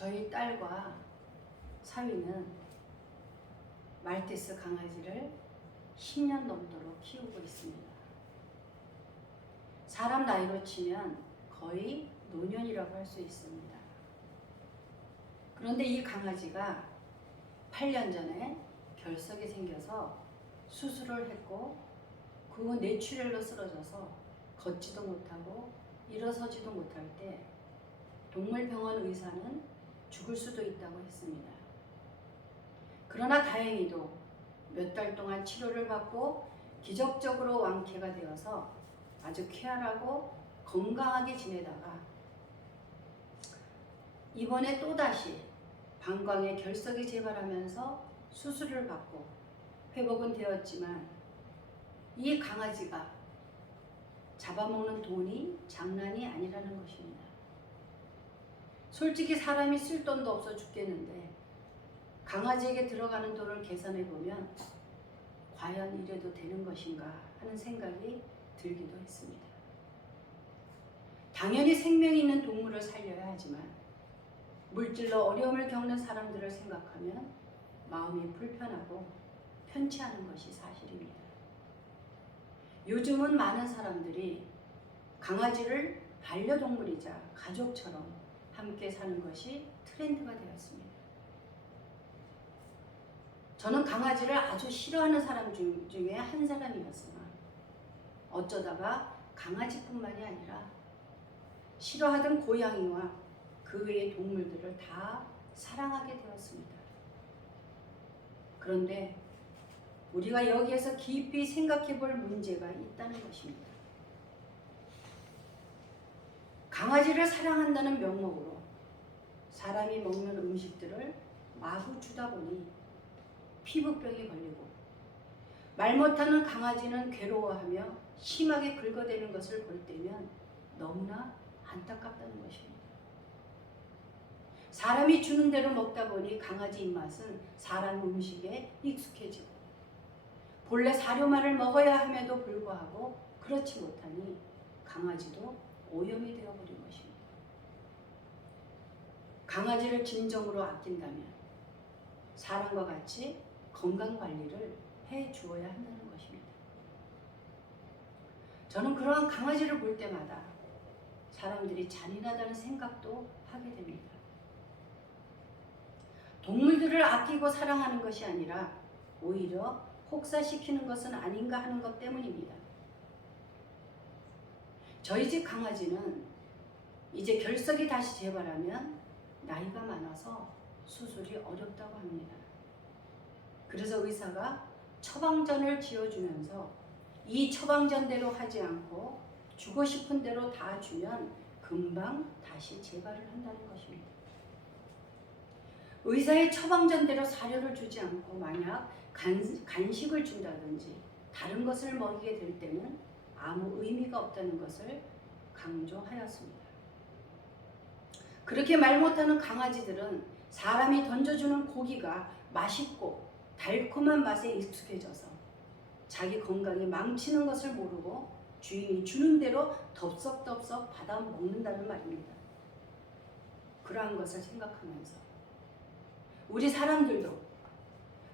저희 딸과 사위는 말테스 강아지를 10년 넘도록 키우고 있습니다. 사람 나이로 치면 거의 노년이라고 할 수 있습니다. 그런데 이 강아지가 8년 전에 결석이 생겨서 수술을 했고 그 후 뇌출혈로 쓰러져서 걷지도 못하고 일어서지도 못할 때 동물병원 의사는 죽을 수도 있다고 했습니다. 그러나 다행히도 몇 달 동안 치료를 받고 기적적으로 완쾌가 되어서 아주 쾌활하고 건강하게 지내다가 이번에 또다시 방광에 결석이 재발하면서 수술을 받고 회복은 되었지만 이 강아지가 잡아먹는 돈이 장난이 아니라는 것입니다. 솔직히 사람이 쓸 돈도 없어 죽겠는데 강아지에게 들어가는 돈을 계산해 보면 과연 이래도 되는 것인가 하는 생각이 들기도 했습니다. 당연히 생명이 있는 동물을 살려야 하지만 물질로 어려움을 겪는 사람들을 생각하면 마음이 불편하고 편치 않은 것이 사실입니다. 요즘은 많은 사람들이 강아지를 반려동물이자 가족처럼 함께 사는 것이 트렌드가 되었습니다. 저는 강아지를 아주 싫어하는 사람 중에 한 사람이었으나 어쩌다가 강아지뿐만이 아니라 싫어하던 고양이와 그 외의 동물들을 다 사랑하게 되었습니다. 그런데 우리가 여기에서 깊이 생각해 볼 문제가 있다는 것입니다. 강아지를 사랑한다는 명목으로 사람이 먹는 음식들을 마구 주다 보니 피부병이 걸리고 말 못하는 강아지는 괴로워하며 심하게 긁어대는 것을 볼 때면 너무나 안타깝다는 것입니다. 사람이 주는 대로 먹다 보니 강아지 입맛은 사람 음식에 익숙해지고 본래 사료만을 먹어야 함에도 불구하고 그렇지 못하니 강아지도 오염이 되어버린 것입니다. 강아지를 진정으로 아낀다면 사람과 같이 건강관리를 해 주어야 한다는 것입니다. 저는 그러한 강아지를 볼 때마다 사람들이 잔인하다는 생각도 하게 됩니다. 동물들을 아끼고 사랑하는 것이 아니라 오히려 혹사시키는 것은 아닌가 하는 것 때문입니다. 저희 집 강아지는 이제 결석이 다시 재발하면 나이가 많아서 수술이 어렵다고 합니다. 그래서 의사가 처방전을 지어주면서 이 처방전대로 하지 않고 주고 싶은 대로 다 주면 금방 다시 재발을 한다는 것입니다. 의사의 처방전대로 사료를 주지 않고 만약 간식을 준다든지 다른 것을 먹이게 될 때는 아무 의미가 없다는 것을 강조하였습니다. 그렇게 말 못하는 강아지들은 사람이 던져주는 고기가 맛있고 달콤한 맛에 익숙해져서 자기 건강이 망치는 것을 모르고 주인이 주는 대로 덥석덥석 받아 먹는다는 말입니다. 그러한 것을 생각하면서 우리 사람들도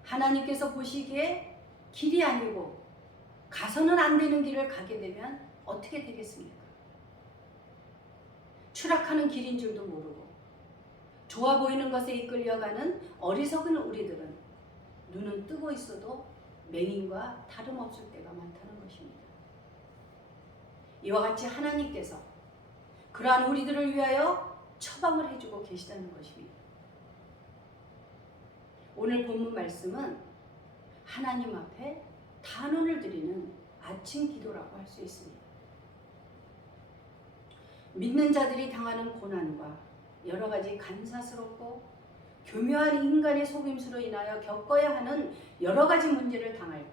하나님께서 보시기에 길이 아니고 가서는 안 되는 길을 가게 되면 어떻게 되겠습니까? 추락하는 길인 줄도 모르고 좋아 보이는 것에 이끌려가는 어리석은 우리들은 눈은 뜨고 있어도 맹인과 다름없을 때가 많다는 것입니다. 이와 같이 하나님께서 그러한 우리들을 위하여 처방을 해주고 계시다는 것입니다. 오늘 본문 말씀은 하나님 앞에 단언을 드리는 아침 기도라고 할 수 있습니다. 믿는 자들이 당하는 고난과 여러 가지 간사스럽고 교묘한 인간의 속임수로 인하여 겪어야 하는 여러 가지 문제를 당할 때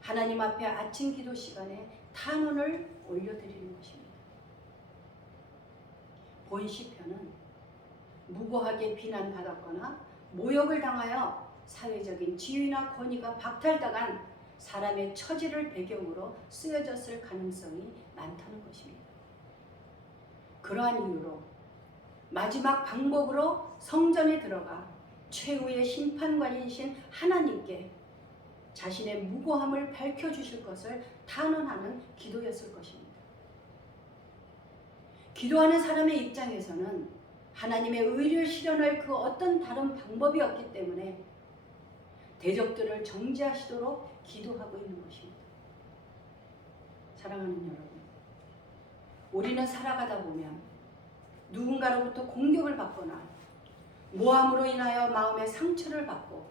하나님 앞에 아침 기도 시간에 탄원을 올려드리는 것입니다. 본 시편은 무고하게 비난받았거나 모욕을 당하여 사회적인 지위나 권위가 박탈당한 사람의 처지를 배경으로 쓰여졌을 가능성이 많다는 것입니다. 그러한 이유로 마지막 방법으로 성전에 들어가 최후의 심판관이신 하나님께 자신의 무고함을 밝혀주실 것을 탄원하는 기도였을 것입니다. 기도하는 사람의 입장에서는 하나님의 의를 실현할 그 어떤 다른 방법이 없기 때문에 대적들을 정죄하시도록 기도하고 있는 것입니다. 사랑하는 여러분, 우리는 살아가다 보면 누군가로부터 공격을 받거나 모함으로 인하여 마음의 상처를 받고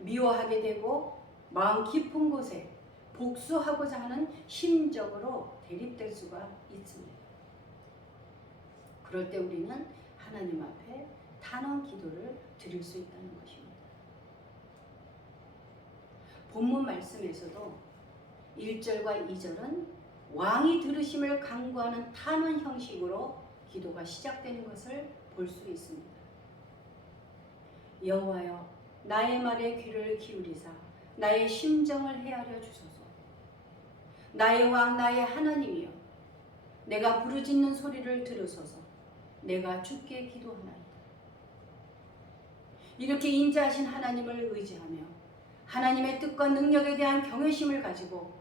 미워하게 되고 마음 깊은 곳에 복수하고자 하는 심적으로 대립될 수가 있습니다. 그럴 때 우리는 하나님 앞에 탄원 기도를 드릴 수 있다는 것입니다. 본문 말씀에서도 1절과 2절은 왕이 들으심을 간구하는 탄원 형식으로 기도가 시작되는 것을 볼 수 있습니다. 여호와여, 나의 말에 귀를 기울이사 나의 심정을 헤아려 주소서. 나의 왕 나의 하나님이여, 내가 부르짖는 소리를 들으소서. 내가 주께 기도하나이다. 이렇게 인자하신 하나님을 의지하며 하나님의 뜻과 능력에 대한 경외심을 가지고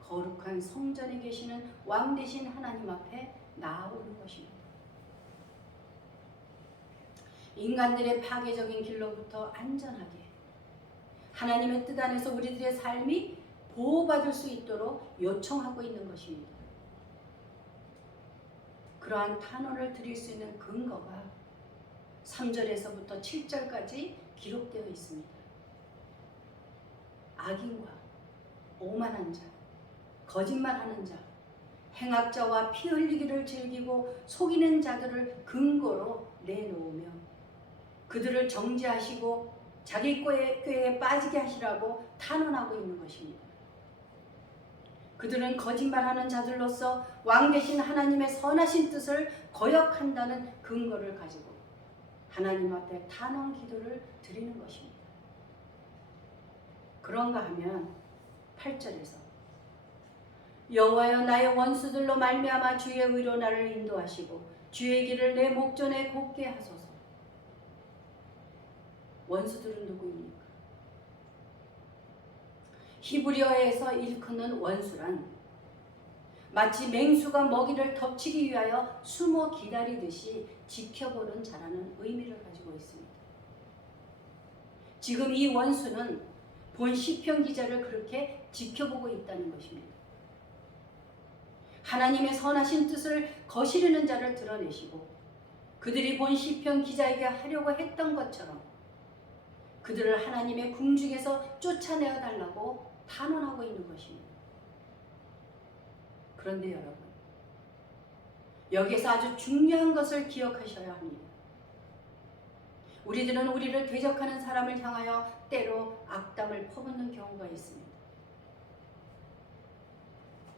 거룩한 성전에 계시는 왕 되신 하나님 앞에 나아오는 것입니다. 인간들의 파괴적인 길로부터 안전하게 하나님의 뜻 안에서 우리들의 삶이 보호받을 수 있도록 요청하고 있는 것입니다. 그러한 탄원을 드릴 수 있는 근거가 3절에서부터 7절까지 기록되어 있습니다. 악인과 오만한 자, 거짓말하는 자, 행악자와 피 흘리기를 즐기고 속이는 자들을 근거로 내놓으며 그들을 정죄하시고 자기 꾀에 빠지게 하시라고 탄원하고 있는 것입니다. 그들은 거짓말하는 자들로서 왕 되신 하나님의 선하신 뜻을 거역한다는 근거를 가지고 하나님 앞에 탄원 기도를 드리는 것입니다. 그런가 하면 8절에서 여호와여, 나의 원수들로 말미암아 주의 의로 나를 인도하시고 주의 길을 내 목전에 곱게 하소서. 원수들은 누구입니까? 히브리어에서 일컫는 원수란 마치 맹수가 먹이를 덮치기 위하여 숨어 기다리듯이 지켜보는 자라는 의미를 가지고 있습니다. 지금 이 원수는 본 시편 기자를 그렇게 지켜보고 있다는 것입니다. 하나님의 선하신 뜻을 거스르는 자를 드러내시고 그들이 본 시편 기자에게 하려고 했던 것처럼 그들을 하나님의 궁중에서 쫓아내어 달라고 탄원하고 있는 것입니다. 그런데 여러분, 여기에서 아주 중요한 것을 기억하셔야 합니다. 우리들은 우리를 대적하는 사람을 향하여 때로 악담을 퍼붓는 경우가 있습니다.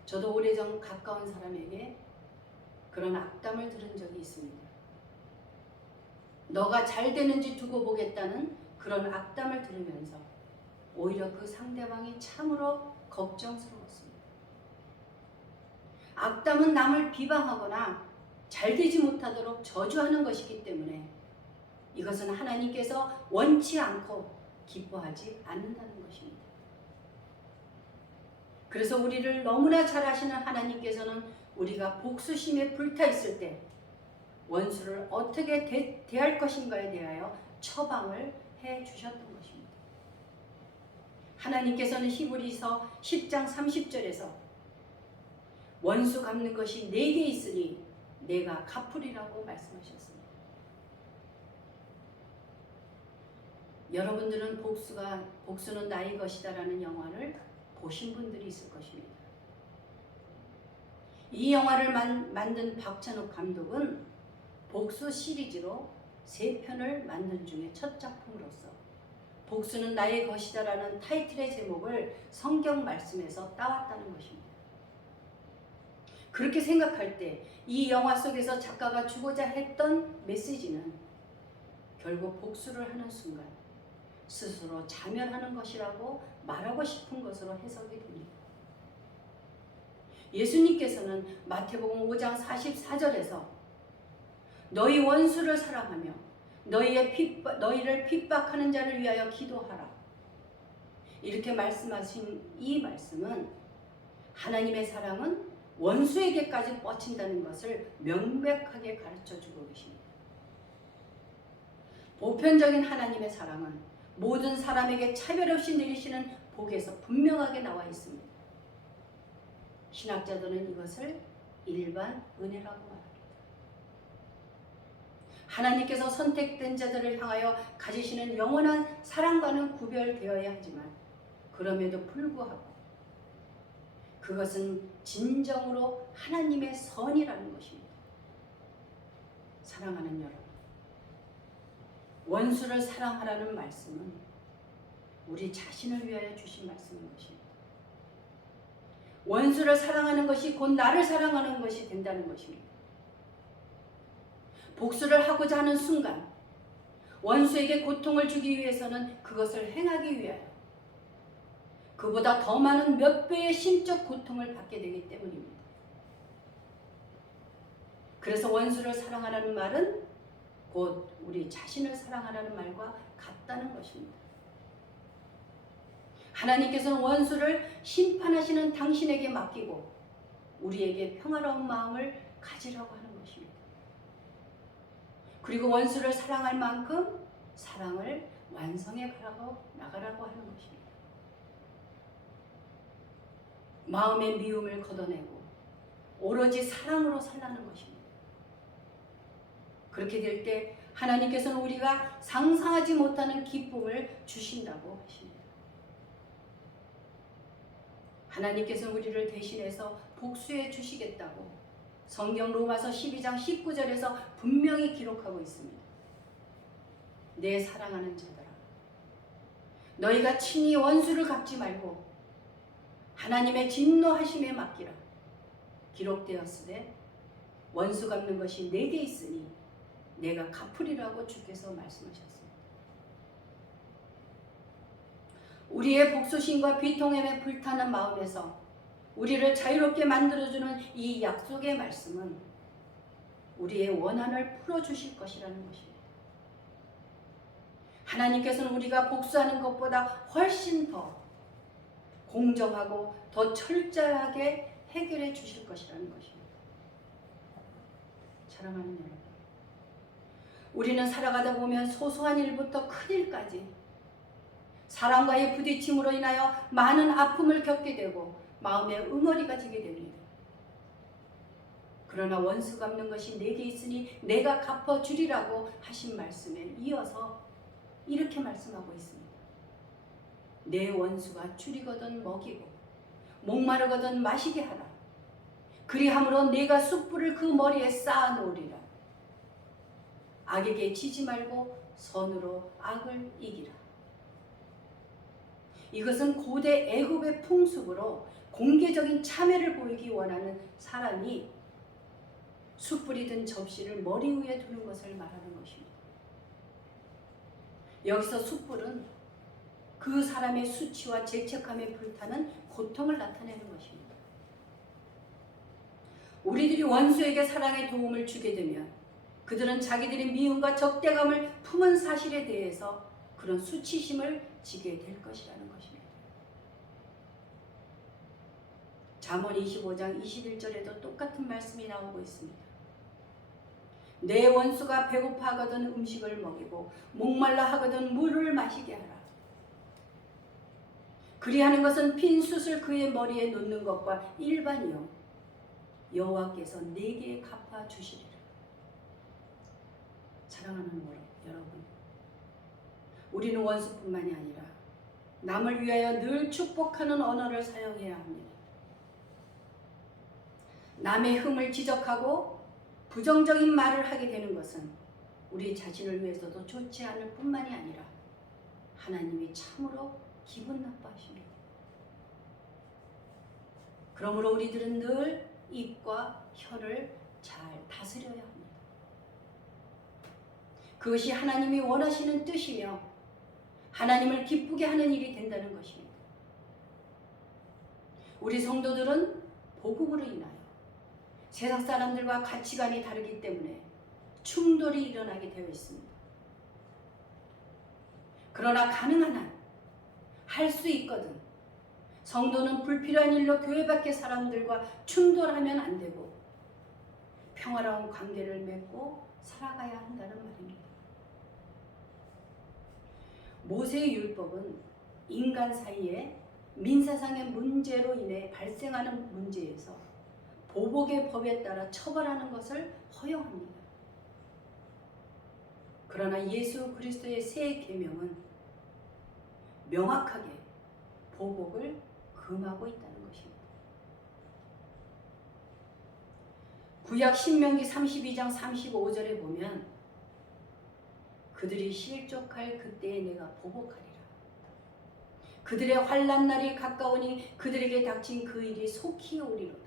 저도 오래전 가까운 사람에게 그런 악담을 들은 적이 있습니다. 너가 잘 되는지 두고 보겠다는 그런 악담을 들으면서 오히려 그 상대방이 참으로 걱정스러웠습니다. 악담은 남을 비방하거나 잘 되지 못하도록 저주하는 것이기 때문에 이것은 하나님께서 원치 않고 기뻐하지 않는다는 것입니다. 그래서 우리를 너무나 잘 아시는 하나님께서는 우리가 복수심에 불타 있을 때 원수를 어떻게 대할 것인가에 대하여 처방을 해 주셨던 것입니다. 하나님께서는 히브리서 10장 30절에서 원수 갚는 것이 내게 있으니 내가 갚으리라고 말씀하셨습니다. 여러분들은 복수는 나의 것이다라는 영화를 보신 분들이 있을 것입니다. 이 영화를 만든 박찬욱 감독은 복수 시리즈로 3편을 만든 중에 첫 작품으로서 복수는 나의 것이다라는 타이틀의 제목을 성경 말씀에서 따왔다는 것입니다. 그렇게 생각할 때 이 영화 속에서 작가가 주고자 했던 메시지는 결국 복수를 하는 순간 스스로 자멸하는 것이라고 말하고 싶은 것으로 해석이 됩니다. 예수님께서는 마태복음 5장 44절에서 너희 원수를 사랑하며 너희를 핍박하는 자를 위하여 기도하라. 이렇게 말씀하신 이 말씀은 하나님의 사랑은 원수에게까지 뻗친다는 것을 명백하게 가르쳐주고 계십니다. 보편적인 하나님의 사랑은 모든 사람에게 차별 없이 내리시는 복에서 분명하게 나와 있습니다. 신학자들은 이것을 일반 은혜라고 말합니다. 하나님께서 선택된 자들을 향하여 가지시는 영원한 사랑과는 구별되어야 하지만 그럼에도 불구하고 그것은 진정으로 하나님의 선이라는 것입니다. 사랑하는 여러분, 원수를 사랑하라는 말씀은 우리 자신을 위하여 주신 말씀인 것입니다. 원수를 사랑하는 것이 곧 나를 사랑하는 것이 된다는 것입니다. 복수를 하고자 하는 순간 원수에게 고통을 주기 위해서는 그것을 행하기 위하여 그보다 더 많은 몇 배의 심적 고통을 받게 되기 때문입니다. 그래서 원수를 사랑하라는 말은 곧 우리 자신을 사랑하라는 말과 같다는 것입니다. 하나님께서는 원수를 심판하시는 당신에게 맡기고 우리에게 평화로운 마음을 가지라고 하는 것입니다. 그리고 원수를 사랑할 만큼 사랑을 완성해 나가라고 하는 것입니다. 마음의 미움을 걷어내고 오로지 사랑으로 살라는 것입니다. 그렇게 될 때 하나님께서는 우리가 상상하지 못하는 기쁨을 주신다고 하십니다. 하나님께서는 우리를 대신해서 복수해 주시겠다고 성경 로마서 12장 19절에서 분명히 기록하고 있습니다. 내 사랑하는 자들아, 너희가 친히 원수를 갚지 말고 하나님의 진노하심에 맡기라. 기록되었으되 원수 갚는 것이 내게 있으니 내가 갚으리라고 주께서 말씀하셨습니다. 우리의 복수심과 비통함에 불타는 마음에서 우리를 자유롭게 만들어주는 이 약속의 말씀은 우리의 원한을 풀어주실 것이라는 것입니다. 하나님께서는 우리가 복수하는 것보다 훨씬 더 공정하고 더 철저하게 해결해 주실 것이라는 것입니다. 사랑하는 여러분, 우리는 살아가다 보면 소소한 일부터 큰 일까지 사람과의 부딪힘으로 인하여 많은 아픔을 겪게 되고 마음에 응어리가 지게 됩니다. 그러나 원수 갚는 것이 내게 있으니 내가 갚아주리라고 하신 말씀에 이어서 이렇게 말씀하고 있습니다. 내 원수가 줄이거든 먹이고 목마르거든 마시게 하라. 그리함으로 내가 숯불을 그 머리에 쌓아 놓으리라. 악에게 지지 말고 선으로 악을 이기라. 이것은 고대 애굽의 풍습으로 공개적인 참회를 보이기 원하는 사람이 숯불이 든 접시를 머리 위에 두는 것을 말하는 것입니다. 여기서 숯불은 그 사람의 수치와 죄책감에 불타는 고통을 나타내는 것입니다. 우리들이 원수에게 사랑의 도움을 주게 되면 그들은 자기들의 미움과 적대감을 품은 사실에 대해서 그런 수치심을 지게 될 것이라는 것입니다. 잠언 25장 21절에도 똑같은 말씀이 나오고 있습니다. 내 원수가 배고파하거든 음식을 먹이고 목말라 하거든 물을 마시게 하라. 그리하는 것은 핀 숯을 그의 머리에 놓는 것과 일반이요 여호와께서 내게 갚아 주시리라. 사랑하는 여러분, 우리는 원수뿐만이 아니라 남을 위하여 늘 축복하는 언어를 사용해야 합니다. 남의 흠을 지적하고 부정적인 말을 하게 되는 것은 우리 자신을 위해서도 좋지 않을 뿐만이 아니라 하나님이 참으로 기분 나빠하십니다. 그러므로 우리들은 늘 입과 혀를 잘 다스려야 합니다. 그것이 하나님이 원하시는 뜻이며 하나님을 기쁘게 하는 일이 된다는 것입니다. 우리 성도들은 복음으로 인하여 세상 사람들과 가치관이 다르기 때문에 충돌이 일어나게 되어 있습니다. 그러나 가능한 한 할 수 있거든 성도는 불필요한 일로 교회 밖의 사람들과 충돌하면 안 되고 평화로운 관계를 맺고 살아가야 한다는 말입니다. 모세의 율법은 인간 사이에 민사상의 문제로 인해 발생하는 문제에서 보복의 법에 따라 처벌하는 것을 허용합니다. 그러나 예수 그리스도의 새 계명은 명확하게 보복을 금하고 있다는 것입니다. 구약 신명기 32장 35절에 보면 그들이 실족할 그때에 내가 보복하리라. 그들의 환난 날이 가까우니 그들에게 닥친 그 일이 속히 오리로다.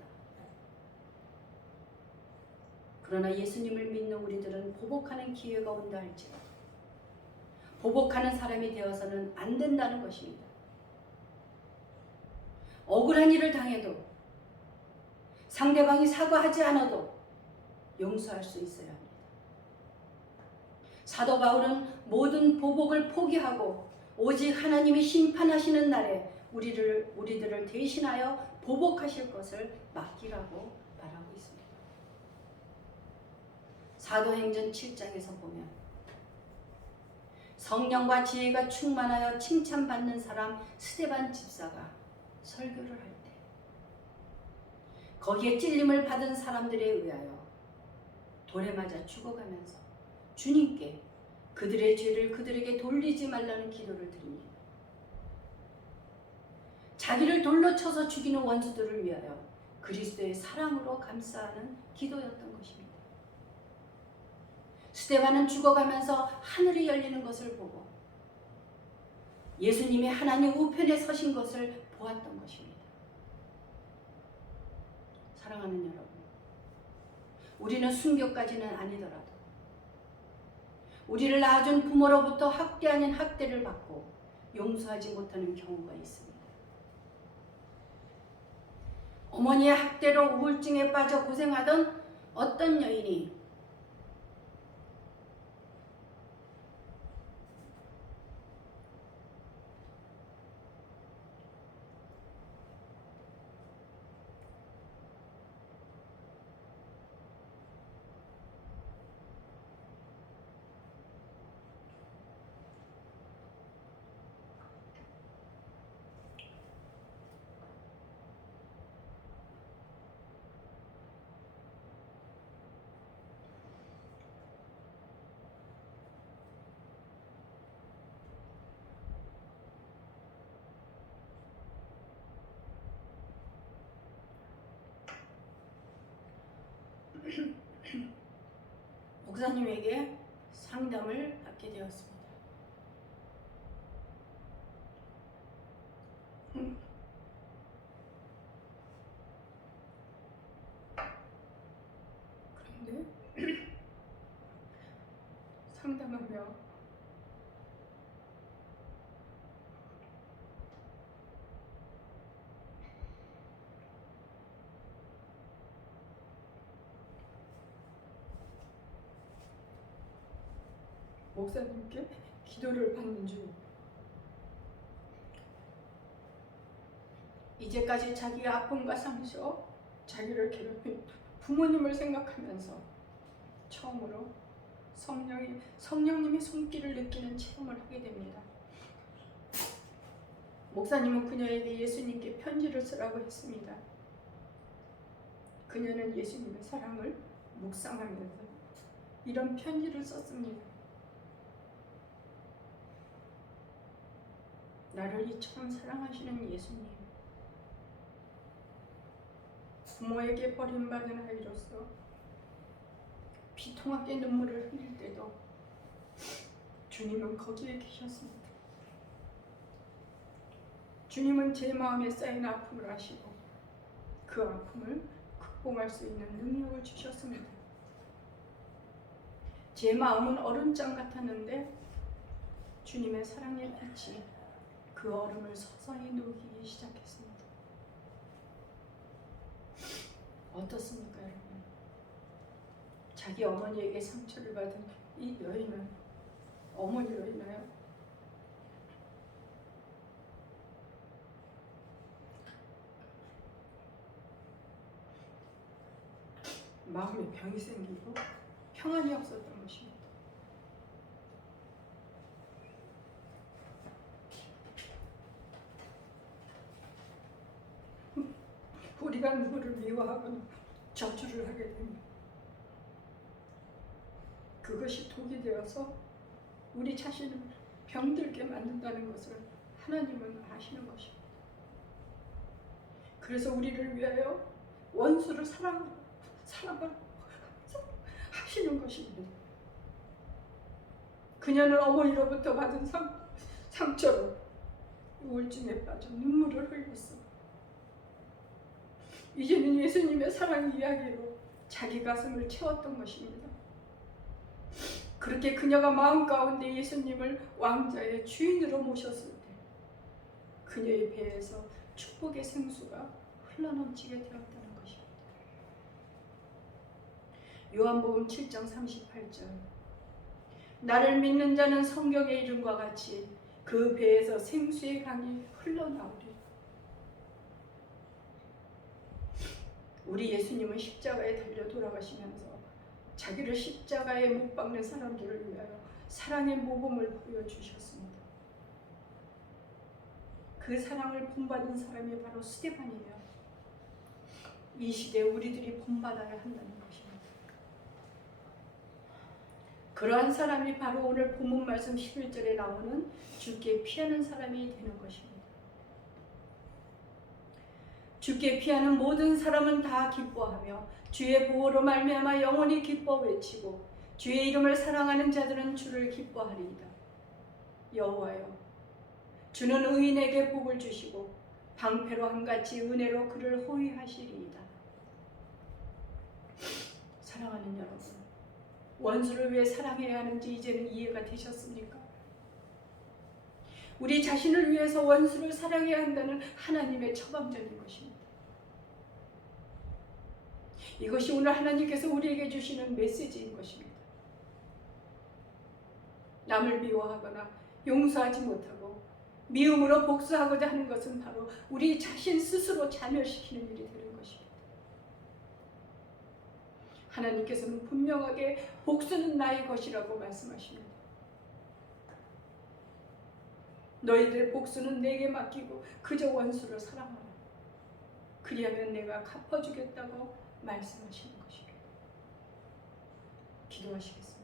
그러나 예수님을 믿는 우리들은 보복하는 기회가 온다 할지라도 보복하는 사람이 되어서는 안 된다는 것입니다. 억울한 일을 당해도 상대방이 사과하지 않아도 용서할 수 있어야 합니다. 사도 바울은 모든 보복을 포기하고 오직 하나님이 심판하시는 날에 우리들을 대신하여 보복하실 것을 맡기라고 말하고 있습니다. 사도행전 7장에서 보면 성령과 지혜가 충만하여 칭찬받는 사람 스데반 집사가 설교를 할 때 거기에 찔림을 받은 사람들에 의하여 돌에 맞아 죽어가면서 주님께 그들의 죄를 그들에게 돌리지 말라는 기도를 드립니다. 자기를 돌로 쳐서 죽이는 원수들을 위하여 그리스도의 사랑으로 감싸는 기도였던 것입니다. 스데반은 죽어가면서 하늘이 열리는 것을 보고 예수님이 하나님 우편에 서신 것을 보았던 것입니다. 사랑하는 여러분, 우리는 순교까지는 아니더라도 우리를 낳아준 부모로부터 학대 아닌 학대를 받고 용서하지 못하는 경우가 있습니다. 어머니의 학대로 우울증에 빠져 고생하던 어떤 여인이 목사님에게 상담을 받게 되었습니다. 그런데 상담하며 목사님께 기도를 받는 중 이제까지 자기의 아픔과 상처, 자기를 괴롭힌 부모님을 생각하면서 처음으로 성령님의 손길을 느끼는 체험을 하게 됩니다. 목사님은 그녀에게 예수님께 편지를 쓰라고 했습니다. 그녀는 예수님의 사랑을 묵상하면서 이런 편지를 썼습니다. 나를 이처럼 사랑하시는 예수님, 부모에게 버림받은 아이로서 비통하게 눈물을 흘릴 때도 주님은 거기에 계셨습니다. 주님은 제 마음에 쌓인 아픔을 아시고 그 아픔을 극복할 수 있는 능력을 주셨습니다. 제 마음은 얼음장 같았는데 주님의 사랑의 빛이 그 얼음을 서서히 녹이기 시작했습니다. 어떻습니까, 여러분? 자기 어머니에게 상처를 받은 이 여인은 어머니로 인하여 마음에 병이 생기고 평안이 없었던 것입니다. 우리가 누구를 미워하거나 저주를 하게 되면 그것이 독이 되어서 우리 자신을 병들게 만든다는 것을 하나님은 아시는 것입니다. 그래서 우리를 위하여 원수를 사랑하시는 것입니다. 그녀는 어머니로부터 받은 상처로 우울증에 빠져 눈물을 흘렸어. 이제는 예수님의 사랑 이야기로 자기 가슴을 채웠던 것입니다. 그렇게 그녀가 마음 가운데 예수님을 왕자의 주인으로 모셨을 때 그녀의 배에서 축복의 생수가 흘러넘치게 되었다는 것입니다. 요한복음 7장 38절 나를 믿는 자는 성경의 이름과 같이 그 배에서 생수의 강이 흘러나오리. 우리 예수님은 십자가에 달려 돌아가시면서 자기를 십자가에 못 박는 사람들을 위하여 사랑의 모범을 보여주셨습니다. 그 사랑을 본받은 사람이 바로 스데반이며 이 시대에 우리들이 본받아야 한다는 것입니다. 그러한 사람이 바로 오늘 본문 말씀 11절에 나오는 주께 피하는 사람이 되는 것입니다. 주께 피하는 모든 사람은 다 기뻐하며 주의 보호로 말미암아 영원히 기뻐 외치고 주의 이름을 사랑하는 자들은 주를 기뻐하리이다. 여호와여, 주는 의인에게 복을 주시고 방패로 한같이 은혜로 그를 호위하시리이다. 사랑하는 여러분, 원수를 왜 사랑해야 하는지 이제는 이해가 되셨습니까? 우리 자신을 위해서 원수를 사랑해야 한다는 하나님의 처방전인 것입니다. 이것이 오늘 하나님께서 우리에게 주시는 메시지인 것입니다. 남을 미워하거나 용서하지 못하고 미움으로 복수하고자 하는 것은 바로 우리 자신 스스로 자멸시키는 일이 되는 것입니다. 하나님께서는 분명하게 복수는 나의 것이라고 말씀하십니다. 너희들 복수는 내게 맡기고 그저 원수를 사랑하라. 그리하면 내가 갚아주겠다고 말씀하시는 것입니다. 기도하시겠습니다.